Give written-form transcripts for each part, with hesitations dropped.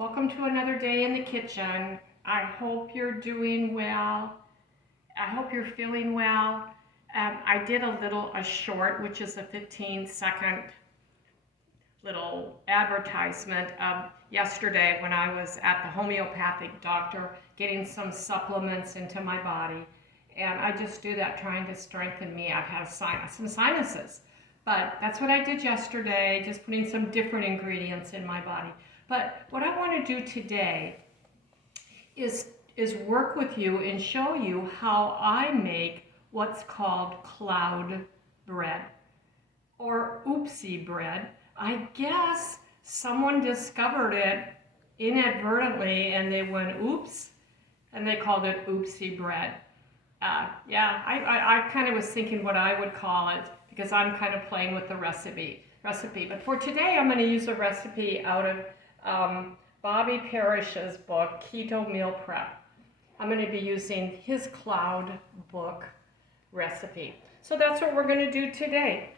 Welcome to another day in the kitchen. I hope you're doing well. I hope you're feeling well. I did a short, which is a 15-second little advertisement yesterday when I was at the homeopathic doctor getting some supplements into my body. And I just do that trying to strengthen me. I've had some sinuses. But that's what I did yesterday, just putting some different ingredients in my body. But what I want to do today is work with you and show you how I make what's called cloud bread or oopsie bread. I guess someone discovered it inadvertently and they went oops and they called it oopsie bread. I kind of was thinking what I would call it because I'm kind of playing with the recipe. But for today, I'm going to use a recipe out of Bobby Parrish's book, Keto Meal Prep. I'm going to be using his cloud book recipe. So that's what we're going to do today.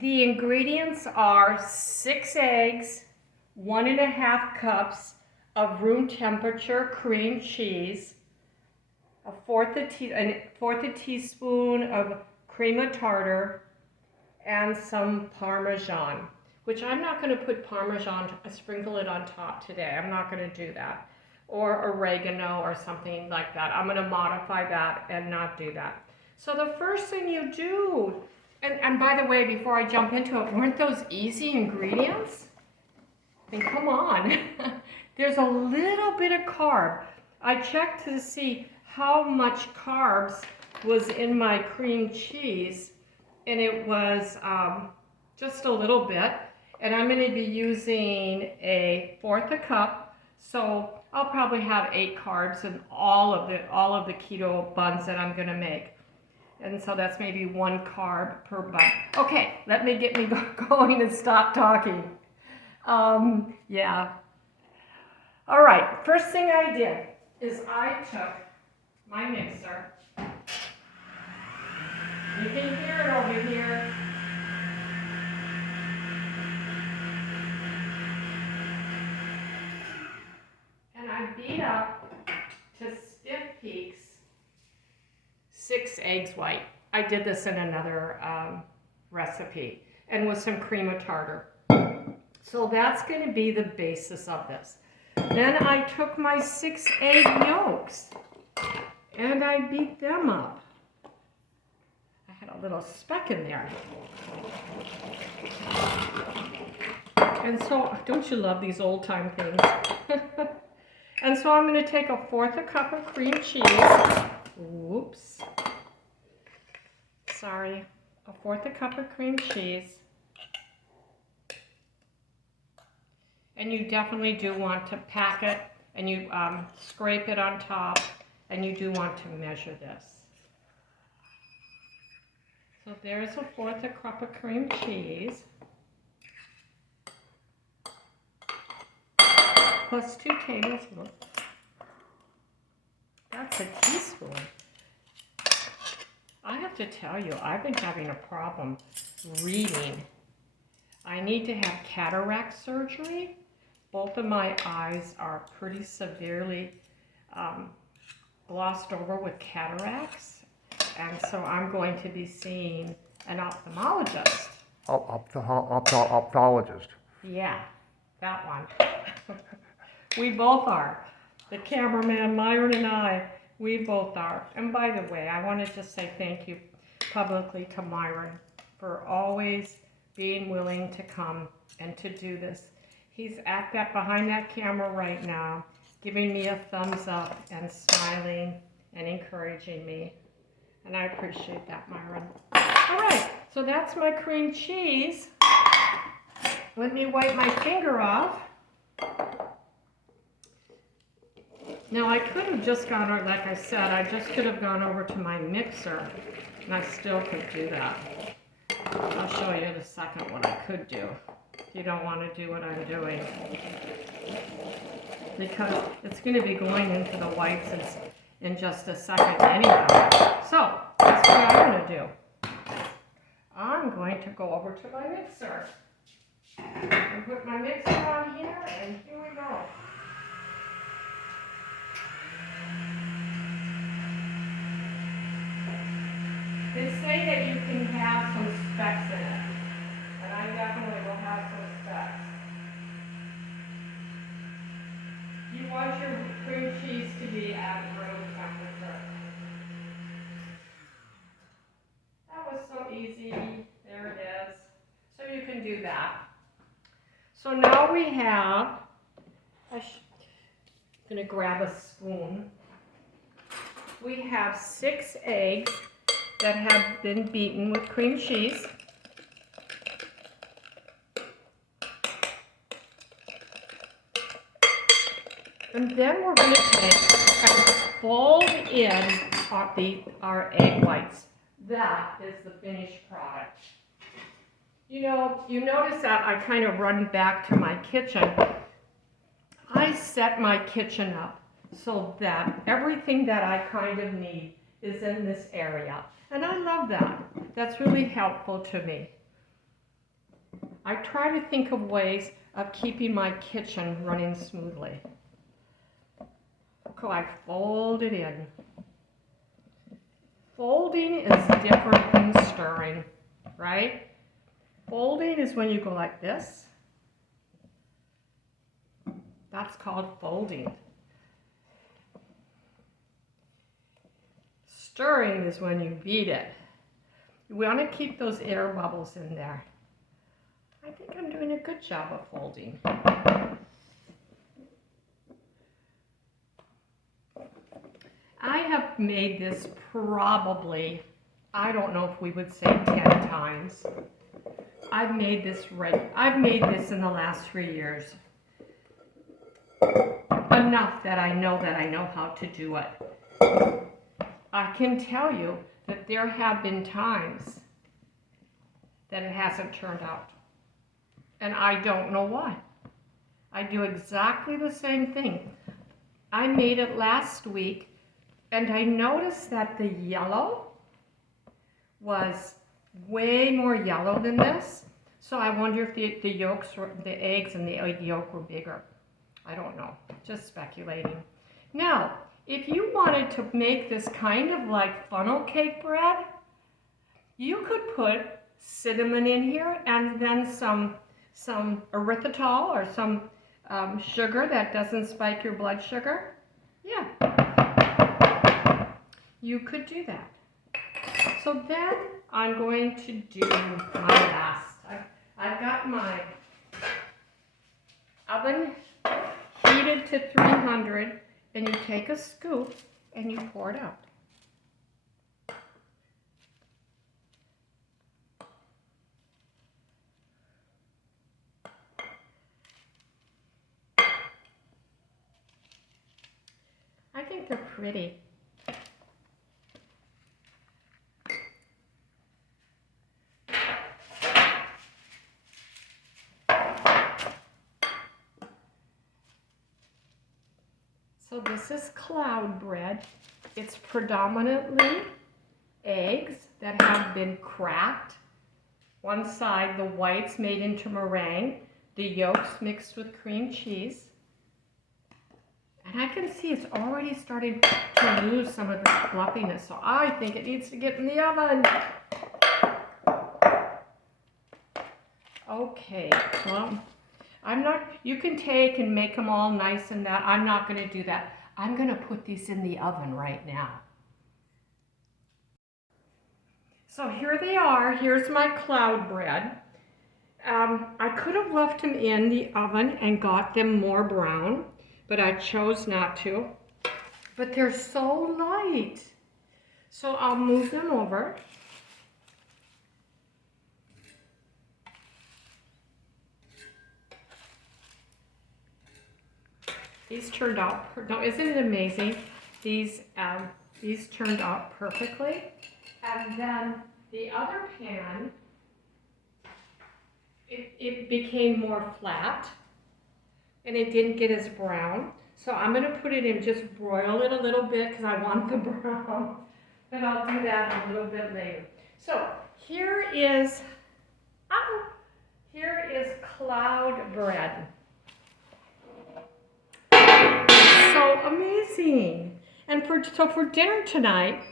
The ingredients are 6 eggs, 1.5 cups of room temperature cream cheese, a fourth a teaspoon of cream of tartar, and some Parmesan, which I'm not going to put Parmesan, sprinkle it on top today. I'm not going to do that. Or oregano or something like that. I'm going to modify that and not do that. So the first thing you do, and by the way, before I jump into it, weren't those easy ingredients? I mean, come on. There's a little bit of carb. I checked to see how much carbs was in my cream cheese, and it was just a little bit. And I'm going to be using a fourth a cup, so I'll probably have 8 carbs in all of the keto buns that I'm going to make. And so that's maybe 1 carb per bun. Okay, let me get me going and stop talking. Yeah. All right, first thing I did is I took my mixer. You can hear it over here. And I beat up to stiff peaks 6 eggs white. I did this in another recipe and with some cream of tartar. So that's going to be the basis of this. Then I took my 6 egg yolks and I beat them up. I had a little speck in there. And so, don't you love these old time things? And so I'm going to take a fourth a cup of cream cheese. Whoops. Sorry. A fourth a cup of cream cheese. And you definitely do want to pack it and you scrape it on top, and you do want to measure this. So there's a fourth a cup of cream cheese. Plus 2 tablespoons. That's a teaspoon. I have to tell you, I've been having a problem reading. I need to have cataract surgery. Both of my eyes are pretty severely glossed over with cataracts. And so I'm going to be seeing an ophthalmologist. Ophthalmologist. Yeah, that one. We both are. The cameraman, Myron, and I, we both are. And by the way, I want to just say thank you publicly to Myron for always being willing to come and to do this. He's behind that camera right now, giving me a thumbs up and smiling and encouraging me. And I appreciate that, Myron. All right, so that's my cream cheese. Let me wipe my finger off. Now I could have just gone over, like I said, I just could have gone over to my mixer, and I still could do that. I'll show you in a second what I could do, if you don't want to do what I'm doing. Because it's going to be going into the whites in just a second anyway. So, that's what I'm going to do. I'm going to go over to my mixer. And put my mixer on here, and here we go. They say that you can have some specks in it, and I definitely will have some specks. You want your cream cheese to be at room temperature. That was so easy. There it is. So you can do that. So now we have, I'm going to grab a spoon. We have 6 eggs that have been beaten with cream cheese. And then we're going to take and fold in our egg whites. That is the finished product. You know, you notice that I kind of run back to my kitchen. I set my kitchen up so that everything that I kind of need is in this area. And I love that. That's really helpful to me. I try to think of ways of keeping my kitchen running smoothly. So I fold it in. Folding is different than stirring, right? Folding is when you go like this. That's called folding. Stirring is when you beat it. You want to keep those air bubbles in there. I think I'm doing a good job of folding. I have made this probably, I don't know if we would say 10 times. I've made this in the last 3 years. Enough that I know how to do it. I can tell you that there have been times that it hasn't turned out. And I don't know why. I do exactly the same thing. I made it last week and I noticed that the yellow was way more yellow than this. So I wonder if the yolks, the eggs and the egg yolk were bigger. I don't know, just speculating. Now, if you wanted to make this kind of like funnel cake bread, you could put cinnamon in here and then some erythritol or some sugar that doesn't spike your blood sugar. Yeah, you could do that. So then I'm going to do my last. I've got my oven heated to 300, and you take a scoop and you pour it out. I think they're pretty. So this is cloud bread. It's predominantly eggs that have been cracked. One side, the whites made into meringue, the yolks mixed with cream cheese. And I can see it's already starting to lose some of the fluffiness, so I think it needs to get in the oven. Okay, well, you can take and make them all nice and that. I'm not going to do that. I'm going to put these in the oven right now. So here they are. Here's my cloud bread. I could have left them in the oven and got them more brown, but I chose not to. But they're so light. So I'll move them over. These turned out, no, isn't it amazing? These turned out perfectly. And then the other pan, it became more flat and it didn't get as brown. So I'm going to put it in, just broil it a little bit because I want the brown. But I'll do that a little bit later. So here is cloud bread. so amazing. And for dinner tonight,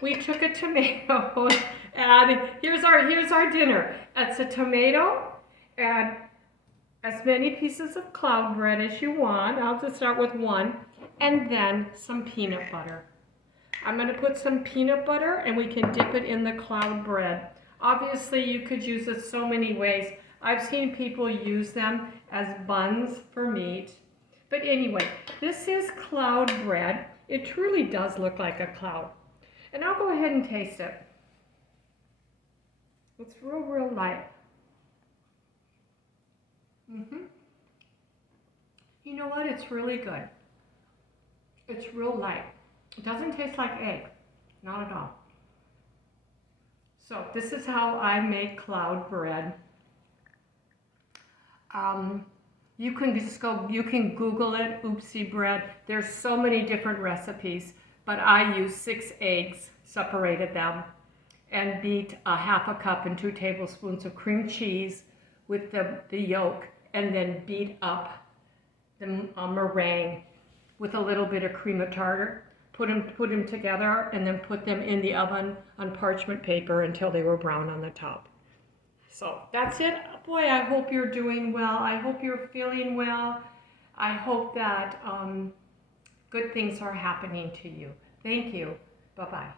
we took a tomato and here's our dinner. It's a tomato and as many pieces of cloud bread as you want. I'll just start with one, and then some peanut butter. I'm going to put some peanut butter and we can dip it in the cloud bread. Obviously you could use it so many ways. I've seen people use them as buns for meat. But anyway, this is cloud bread. It truly does look like a cloud. And I'll go ahead and taste it. It's real light. You know what? It's really good. It's real light. It doesn't taste like egg. Not at all. So this is how I make cloud bread. You can Google it, oopsie bread. There's so many different recipes, but I used 6 eggs, separated them, and beat a half a cup and 2 tablespoons of cream cheese with the yolk, and then beat up the meringue with a little bit of cream of tartar. Put them together, and then put them in the oven on parchment paper until they were brown on the top. So that's it. Boy, I hope you're doing well. I hope you're feeling well. I hope that good things are happening to you. Thank you. Bye-bye.